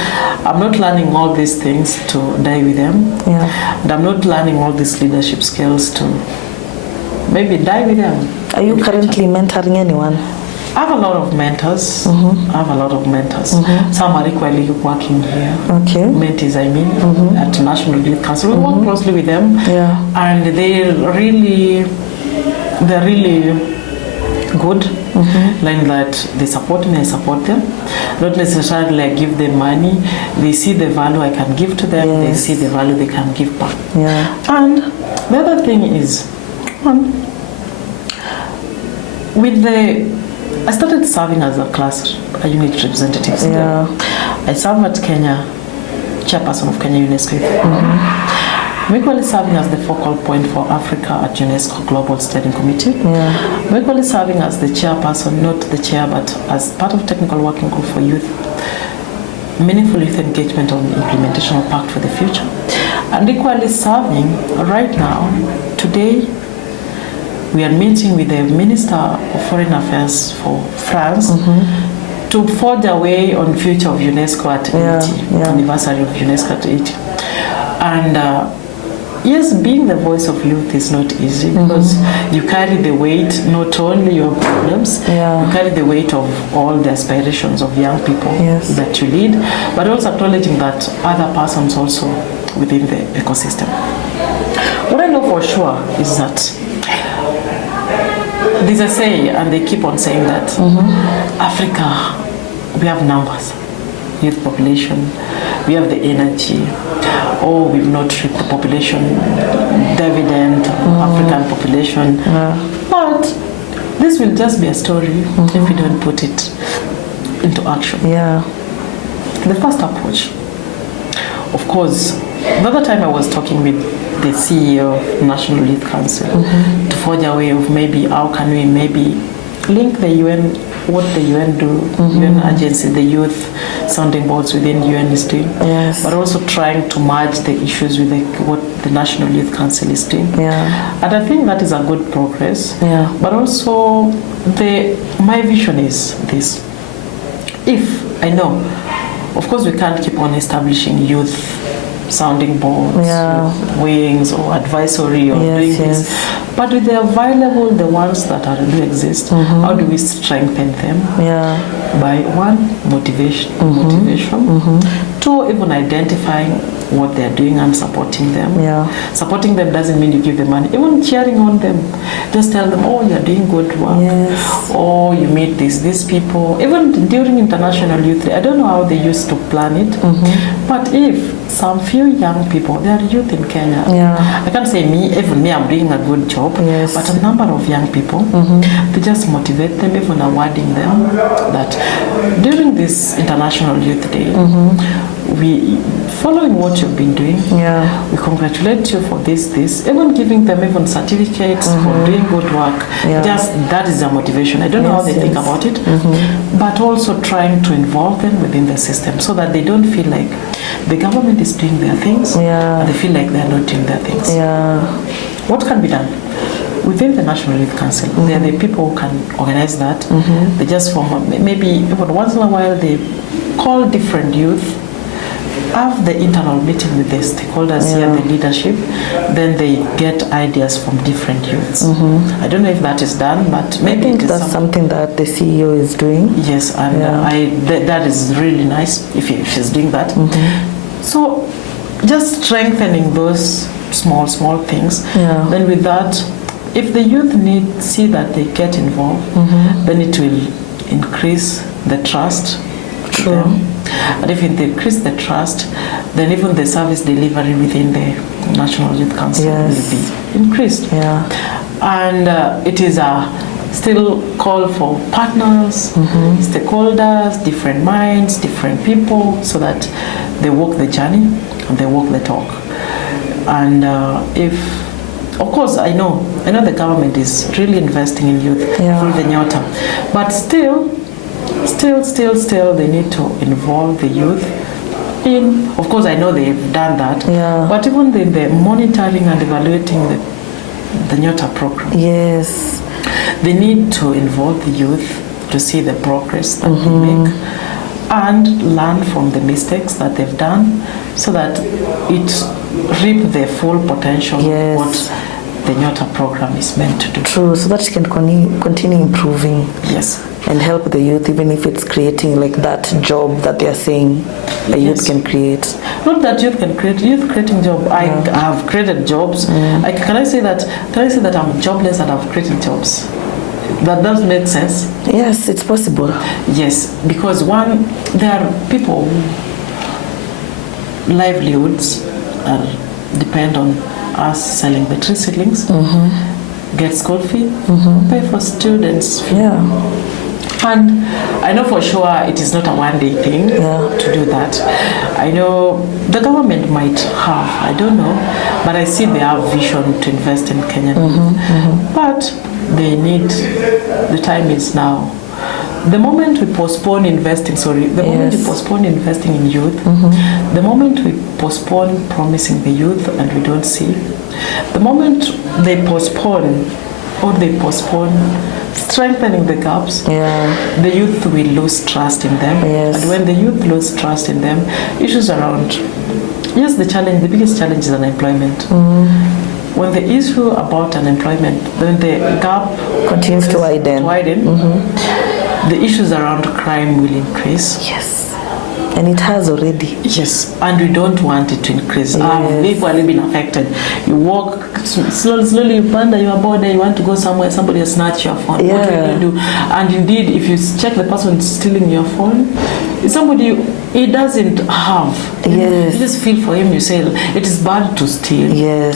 I'm not learning all these things to die with them. And I'm not learning all these leadership skills to maybe die with them. Are you currently mentoring anyone? I have a lot of mentors. I have a lot of mentors. Some are equally working here. Okay. Mentees, I mean, at National Youth Council. We work closely with them. Yeah. And they're really good. Like that, they support me, I support them. Not necessarily like give them money. They see the value I can give to them. Yes. They see the value they can give back. Yeah. And the other thing is, I started serving as a unit representative. Yeah. I serve at Kenya, chairperson of Kenya UNESCO. I'm equally serving as the focal point for Africa at UNESCO Global Steering Committee. Yeah. I'm equally serving as the chairperson, not the chair, but as part of technical working group for youth, meaningful youth engagement on implementation of Pact for the Future. And equally serving right now, today, we are meeting with the Minister of Foreign Affairs for France to forge a way on future of UNESCO at 80, anniversary of UNESCO at 80. And yes, being the voice of youth is not easy because you carry the weight, not only your problems, you carry the weight of all the aspirations of young people that you lead, but also acknowledging that other persons also within the ecosystem. What I know for sure is that there's a say, and they keep on saying that Africa, we have numbers, youth population, we have the energy, we've not reached the population dividend, African population. But this will just be a story if we don't put it into action. Yeah. The first approach, of course, the other time I was talking with the CEO of National Youth Council to forge a way of maybe how can we maybe link the UN, what the UN do, UN agency, the youth sounding boards within UN is doing, but also trying to merge the issues with what the National Youth Council is doing. And I think that is a good progress. But also, my vision is this. If I know, of course, we can't keep on establishing youth sounding boards, with wings or advisory or doing this. But with the available, the ones that do exist, how do we strengthen them? By one, motivation. Two, even identifying what they're doing and supporting them. Supporting them doesn't mean you give them money. Even cheering on them. Just tell them, oh, you're doing good work. Oh, you meet these people. Even during International Youth Day, I don't know how they used to plan it, but if some few young people, they are youth in Kenya. I can't say even me, I'm doing a good job, but a number of young people, they just motivate them, even awarding them that during this International Youth Day, we, following what you've been doing, we congratulate you for this, even giving them even certificates for doing good work. Just that is their motivation. I don't know how they think about it, but also trying to involve them within the system so that they don't feel like the government is doing their things and they feel like they're not doing their things. What can be done? Within the National Youth Council, there are the people who can organize that. They just form, maybe even once in a while, they call different youth, have the internal meeting with the stakeholders here, the leadership, then they get ideas from different youths. I don't know if that is done, but maybe I think that's something that the CEO is doing. Yes, and that is really nice if she's doing that. So just strengthening those small things. Then with that, if the youth see that they get involved, then it will increase the trust. And if it increases the trust, then even the service delivery within the National Youth Council will be increased. And it is a still call for partners, stakeholders, different minds, different people, so that they walk the journey and they walk the talk. And of course, I know the government is really investing in youth through the Nyota, but still, they need to involve the youth in. Of course, I know they've done that, but even in the monitoring and evaluating the Nyota program, they need to involve the youth to see the progress that they make and learn from the mistakes that they've done, so that it reap the full potential of what the Nyota program is meant to do. True, so that you can continue improving. Yes. and help the youth, even if it's creating like that job that they're saying a youth can create. Not that youth can create, youth creating job. I have created jobs. Can I say that I'm jobless and I've created jobs? That does make sense. Yes, it's possible. Yes, because one, there are people livelihoods depend on us selling the tree seedlings, get school fee, pay for students' fee. And I know for sure it is not a one-day thing to do that. I know the government might have, I don't know, but I see they have vision to invest in Kenyan youth. But they need, the time is now. The moment we postpone investing, moment we postpone investing in youth, the moment we postpone promising the youth and we don't see, the moment they postpone strengthening the gaps, the youth will lose trust in them. And when the youth lose trust in them, issues around, the biggest challenge is unemployment. When the issue about unemployment, when the gap continues to widen, the issues around crime will increase. Yes, and it has already. Yes, and we don't want it to increase. We've equally been affected. You walk slowly, you wander your border, you want to go somewhere, somebody has snatched your phone. What will you do? And indeed, if you check the person stealing your phone, it's somebody he doesn't have. You just feel for him, you say, it is bad to steal,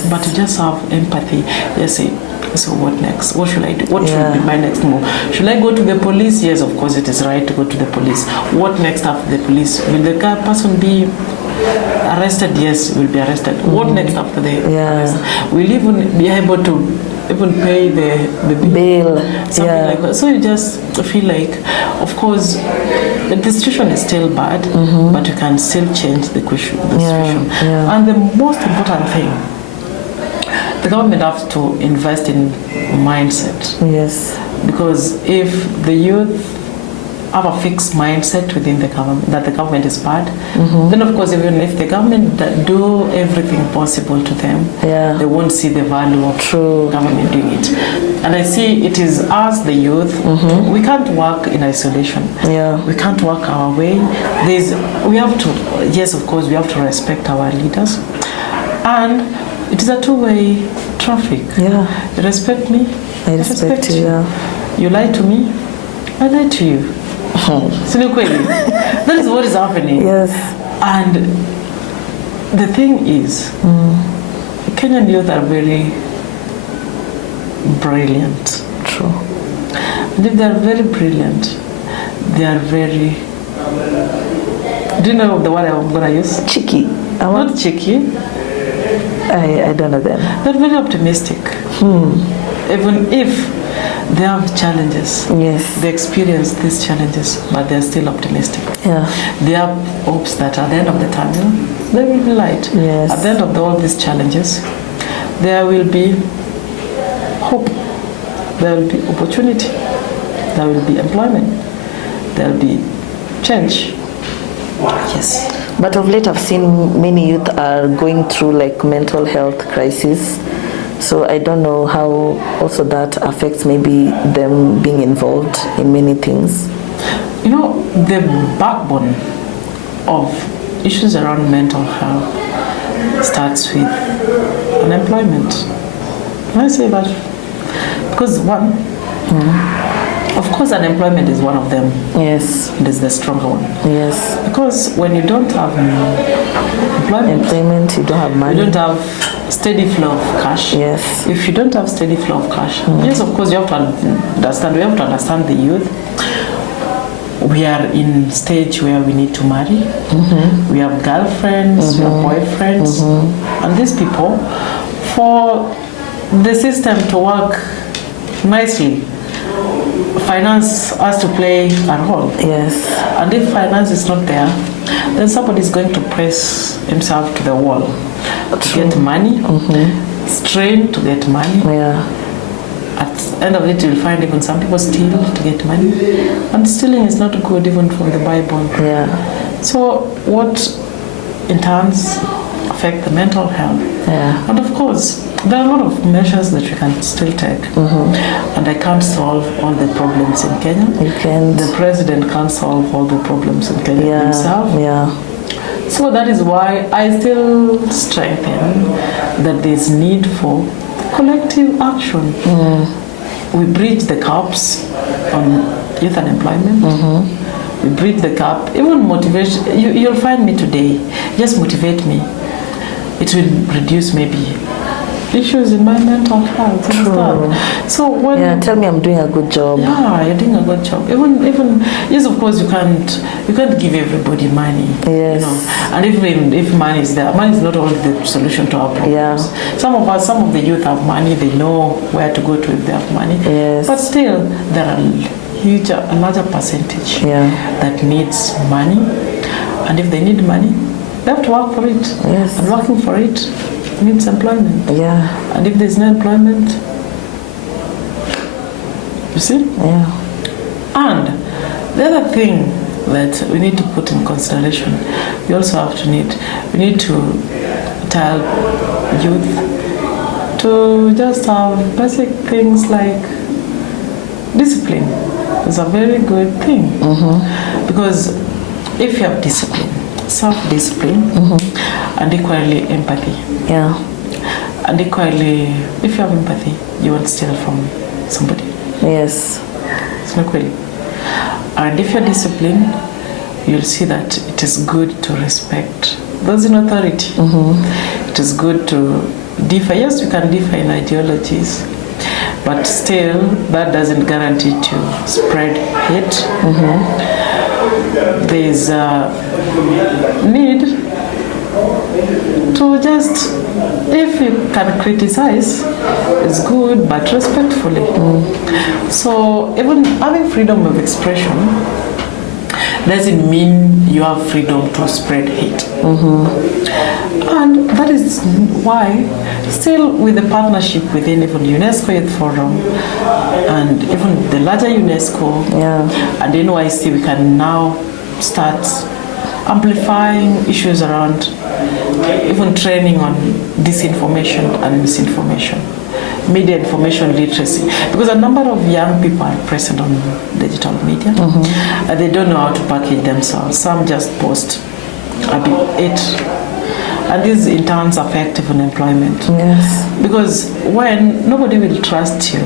but you just have empathy. You say, so what next? What should I do? What should be my next move? Should I go to the police? Yes, of course it is right to go to the police. What next after the police? Will the person be arrested? Yes, will be arrested. What next after the arrest? Will even be able to even pay the bail? Something like that. So you just feel like, of course, the situation is still bad, but you can still change the situation. And the most important thing, the government has to invest in mindset. Yes. Because if the youth have a fixed mindset within the government, that the government is bad, then of course even if the government do everything possible to them, they won't see the value of government doing it. And I see it is us, the youth, we can't work in isolation. We can't work our way. We have to, yes, of course, we have to respect our leaders. And it is a two-way traffic. You respect me, I respect you. You lie to me, I lie to you. That is what is happening. And the thing is, Kenyan youth are very brilliant. True. And if they are very brilliant, they are very, do you know the word I'm going to use? Cheeky. Not cheeky. I don't know them. They're very optimistic. Even if they have challenges, they experience these challenges, but they're still optimistic. They have hopes that at the end of the tunnel, there will be light. At the end of all these challenges, there will be hope. There will be opportunity. There will be employment. There will be change. Yes. But of late I've seen many youth are going through like mental health crisis. So I don't know how also that affects maybe them being involved in many things. You know, the backbone of issues around mental health starts with unemployment. Can I say that? Because one, of course, unemployment is one of them. Yes. It is the stronger one. Yes. Because when you don't have employment, you don't have money. You don't have steady flow of cash. Yes. If you don't have steady flow of cash, yes, of course, you have to understand. We have to understand the youth. We are in stage where we need to marry. We have girlfriends, we have boyfriends, and these people, for the system to work nicely, finance has to play a role. Yes. And if finance is not there, then somebody is going to press himself to the wall to get money, strain to get money. At the end of it, you'll find even some people steal to get money. And stealing is not good even from the Bible. So what in turn affect the mental health. Yeah. And of course, there are a lot of measures that we can still take. And I can't solve all the problems in Kenya. You can't. The president can't solve all the problems in Kenya himself. Yeah. So that is why I still strengthen that there's need for collective action. We bridge the gaps on youth unemployment. We bridge the gap. Even motivation, you'll find me today. Just motivate me. It will reduce maybe issues in my mental health. True. So when tell me I'm doing a good job. Yeah, you're doing a good job. Even yes, of course you can't give everybody money. Yes. You know, and even if money is there, money is not all the solution to our problems. Yeah. Some of the youth have money. They know where to go to if they have money. Yes. But still, there are a larger percentage that needs money, and if they need money, they have to work for it. Yes. And working for it means employment. Yeah. And if there's no employment, you see? Yeah. And the other thing that we need to put in consideration, we also have to we need to tell youth to just have basic things like discipline. Is a very good thing. Because if you have discipline, self-discipline, and equally empathy. Yeah. And equally, if you have empathy, you won't steal from somebody. Yes. It's not really. And if you're disciplined, you'll see that it is good to respect those in authority. It is good to differ. Yes, you can differ in ideologies, but still, that doesn't guarantee to spread hate. There's a need to just, if you can criticize, it's good, but respectfully. So even having freedom of expression doesn't mean you have freedom to spread hate. And that is why, still with the partnership within even UNESCO Youth Forum and even the larger UNESCO and NYC, we can now start amplifying issues around even training on disinformation and misinformation, media information literacy, because a number of young people are present on digital media and they don't know how to package themselves. Some just post a bit, and these in turn affect even employment. Yes. Because when nobody will trust you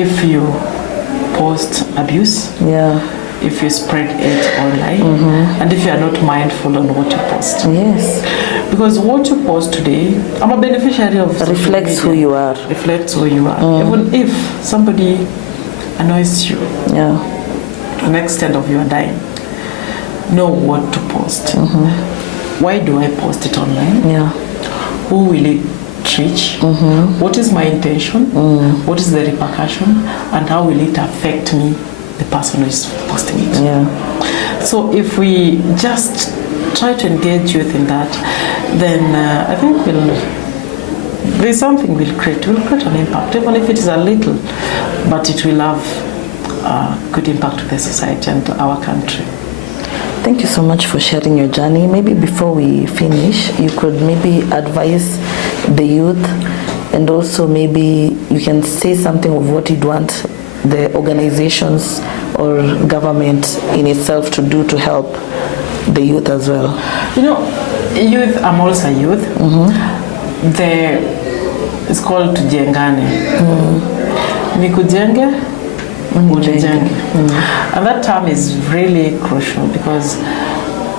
if you post abuse, if you spread it online, and if you are not mindful on what you post. Yes. Because what you post today, I'm a beneficiary of reflects who you are. Reflects who you are. Even if somebody annoys you, to an extent of you are dying, know what to post. Why do I post it online? Who will it reach? What is my intention? What is the repercussion? And how will it affect me, the person who is posting it? So if we just try to engage youth in that, then I think there's something we'll create. We'll create an impact, even if it is a little, but it will have a good impact to the society and to our country. Thank you so much for sharing your journey. Maybe before we finish, you could maybe advise the youth, and also maybe you can say something of what you'd want the organizations or government in itself to do to help the youth as well. You know, youth, I'm also a youth. It's called Tujengane. Nikujenge, unijenge. And that term is really crucial because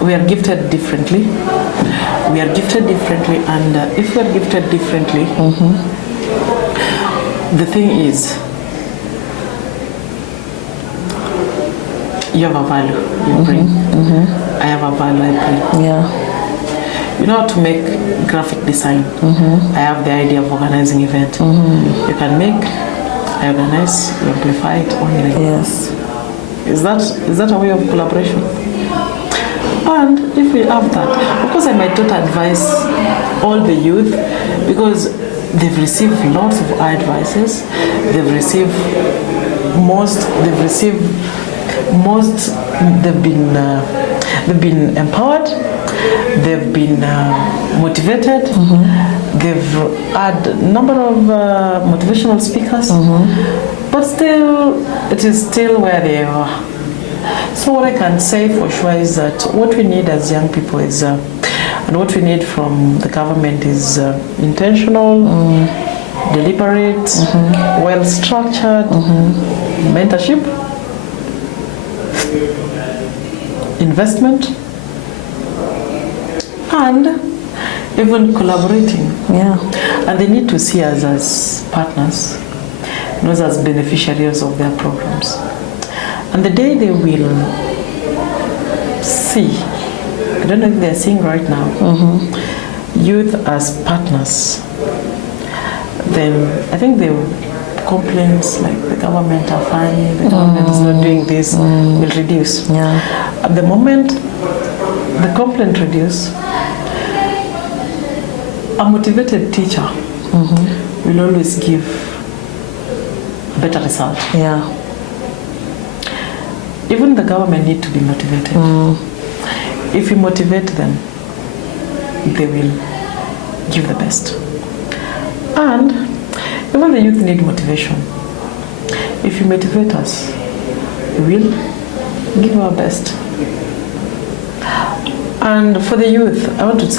we are gifted differently. We are gifted differently, and if we are gifted differently, the thing is, you have a value you bring. I have a value I bring. You know how to make graphic design. I have the idea of organizing event. You can make, I organize, you amplify it online. Yes. Is that a way of collaboration? And if we have that, of course I might not advise all the youth because they've received lots of advices. They've been empowered, they've been motivated. They've had a number of motivational speakers, but still, it is still where they are. So what I can say for sure is that what we need as young people is, and what we need from the government is intentional, deliberate, well-structured mentorship, investment, and even collaborating. Yeah. And they need to see us as partners, not as beneficiaries of their programs. And the day they will see, I don't know if they're seeing right now, youth as partners, then I think the complaints like the government are funny, the government is not doing this, will reduce. Yeah. At the moment the complaint reduce, a motivated teacher will always give a better result. Yeah. Even the government need to be motivated. If you motivate them, they will give the best. And even the youth need motivation. If you motivate us, we will give our best. And for the youth, I want to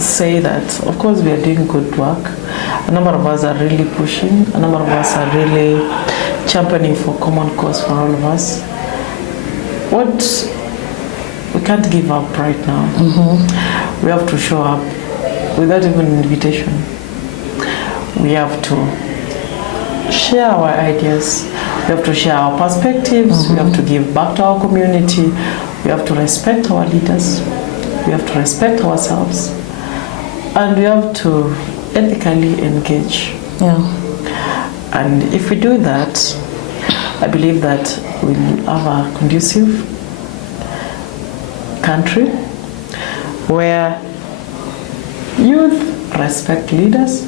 say that, of course, we are doing good work. A number of us are really pushing. A number of us are really championing for common cause for all of us. What we can't give up right now. We have to show up without even an invitation. We have to share our ideas. We have to share our perspectives. We have to give back to our community. We have to respect our leaders. We have to respect ourselves. And we have to ethically engage. Yeah. And if we do that, I believe that we'll have a conducive country where youth respect leaders,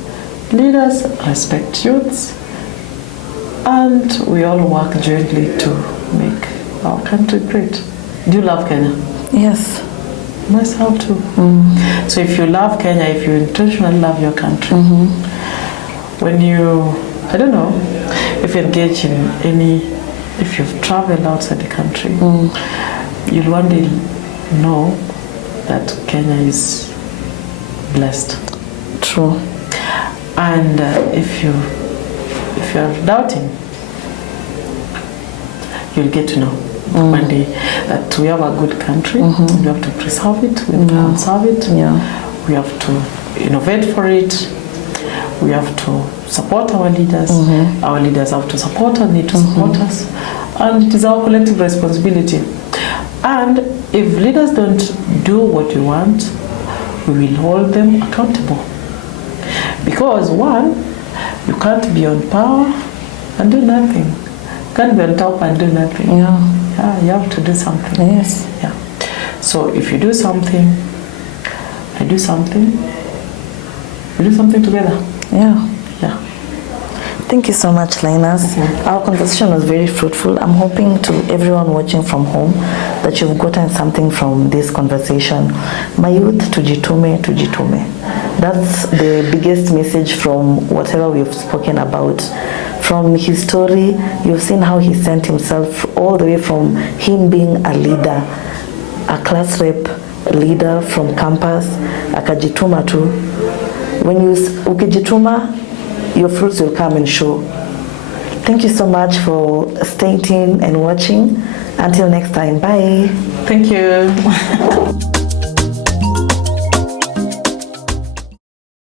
leaders respect youths, and we all work jointly to make our country great. Do you love Kenya? Yes. Myself too. So if you love Kenya, if you intentionally love your country, when you, I don't know, if you engage in if you've traveled outside the country, you'll one day know that Kenya is blessed. True. And if you're doubting, you'll get to know one day that we have a good country. We have to preserve it, we have to conserve it, we have to innovate for it, we have to support our leaders. Our leaders have to support us, need to support us, and it is our collective responsibility. And if leaders don't do what we want, we will hold them accountable. Because one, you can't be on power and do nothing. You can't be on top and do nothing. Yeah. You have to do something. Yes. Yeah. So if you do something, I do something, we do something together. Yeah. Yeah. Thank you so much, Linus. Our conversation was very fruitful. I'm hoping to everyone watching from home that you've gotten something from this conversation. My youth, tujitume, tujitume. That's the biggest message from whatever we've spoken about. From his story, you've seen how he sent himself all the way from him being a leader, a class rep leader from campus, akajituma tu. When you ukijituma, your fruits will come and show. Thank you so much for staying tuned and watching. Until next time, bye. Thank you.